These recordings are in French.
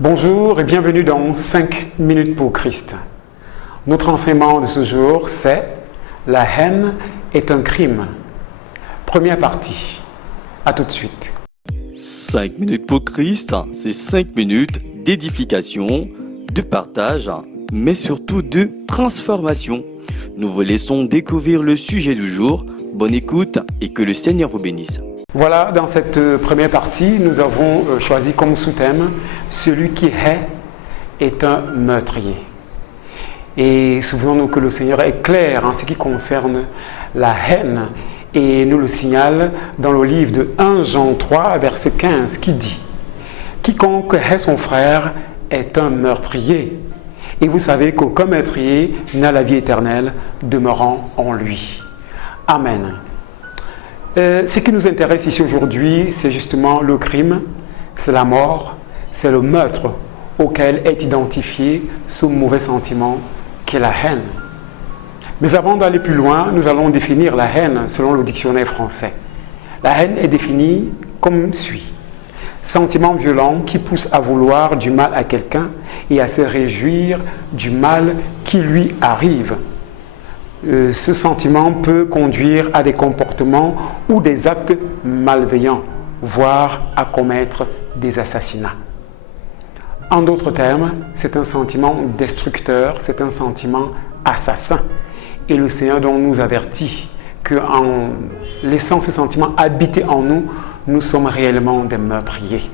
Bonjour et bienvenue dans 5 minutes pour Christ. Notre enseignement de ce jour, c'est « La haine est un crime ». Première partie. À tout de suite. 5 minutes pour Christ, c'est 5 minutes d'édification, de partage, mais surtout de transformation. Nous vous laissons découvrir le sujet du jour. Bonne écoute et que le Seigneur vous bénisse. Voilà, dans cette première partie, nous avons choisi comme sous-thème « Celui qui hait est un meurtrier ». Et souvenons-nous que le Seigneur est clair en ce qui concerne la haine et nous le signale dans le livre de 1 Jean 3, verset 15, qui dit « Quiconque hait son frère est un meurtrier. Et vous savez qu'aucun meurtrier n'a la vie éternelle demeurant en lui. » Amen. Ce qui nous intéresse ici aujourd'hui, c'est justement le crime, c'est la mort, c'est le meurtre auquel est identifié ce mauvais sentiment qu'est la haine. Mais avant d'aller plus loin, nous allons définir la haine selon le dictionnaire français. La haine est définie comme suit. Sentiment violent qui pousse à vouloir du mal à quelqu'un et à se réjouir du mal qui lui arrive. Ce sentiment peut conduire à des comportements ou des actes malveillants, voire à commettre des assassinats. En d'autres termes, c'est un sentiment destructeur, c'est un sentiment assassin. Et le Seigneur donc nous avertit qu'en laissant ce sentiment habiter en nous, nous sommes réellement des meurtriers.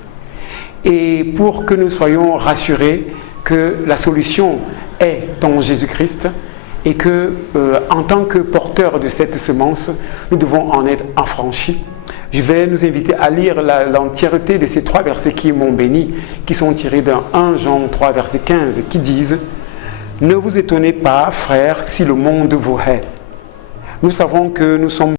Et pour que nous soyons rassurés que la solution est en Jésus-Christ, et que, en tant que porteurs de cette semence, nous devons en être affranchis. Je vais nous inviter à lire l'entièreté de ces 3 versets qui m'ont béni, qui sont tirés d'un 1 Jean 3, verset 15, qui disent « Ne vous étonnez pas, frères, si le monde vous hait. Nous savons que nous sommes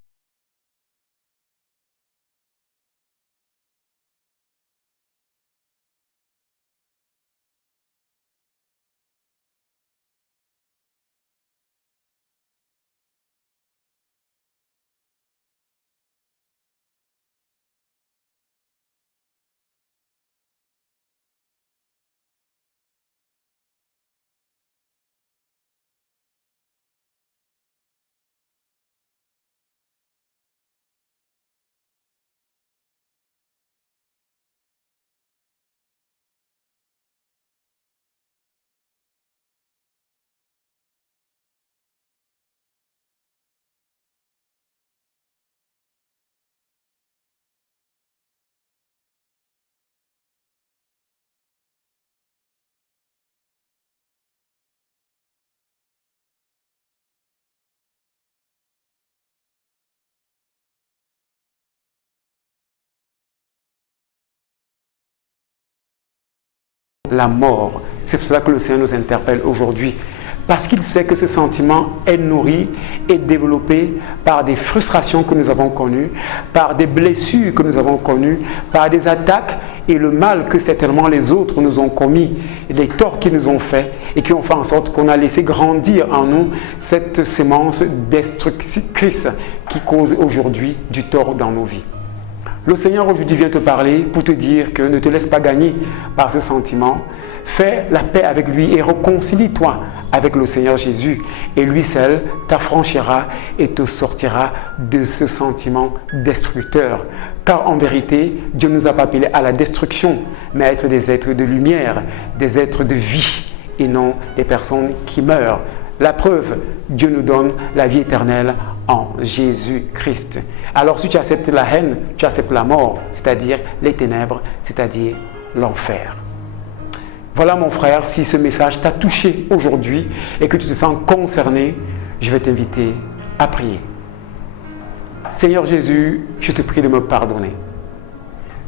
la mort. C'est pour cela que le Seigneur nous interpelle aujourd'hui. Parce qu'il sait que ce sentiment est nourri et développé par des frustrations que nous avons connues, par des blessures que nous avons connues, par des attaques et le mal que certainement les autres nous ont commis, les torts qu'ils nous ont faits et qui ont fait en sorte qu'on a laissé grandir en nous cette sémence destructrice qui cause aujourd'hui du tort dans nos vies. Le Seigneur aujourd'hui vient te parler pour te dire que ne te laisse pas gagner par ce sentiment. Fais la paix avec lui et réconcilie-toi avec le Seigneur Jésus. Et lui seul t'affranchira et te sortira de ce sentiment destructeur. Car en vérité, Dieu ne nous a pas appelés à la destruction, mais à être des êtres de lumière, des êtres de vie et non des personnes qui meurent. La preuve, Dieu nous donne la vie éternelle en Jésus-Christ. Alors si tu acceptes la haine, tu acceptes la mort, c'est-à-dire les ténèbres, c'est-à-dire l'enfer. Voilà mon frère, si ce message t'a touché aujourd'hui et que tu te sens concerné, je vais t'inviter à prier. Seigneur Jésus, je te prie de me pardonner.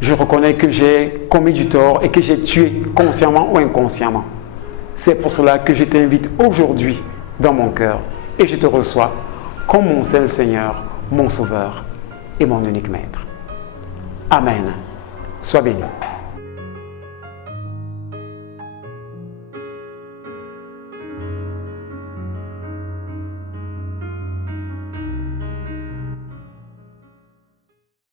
Je reconnais que j'ai commis du tort et que j'ai tué consciemment ou inconsciemment. C'est pour cela que je t'invite aujourd'hui dans mon cœur et je te reçois comme mon seul Seigneur, mon Sauveur et mon unique Maître. Amen. Sois béni.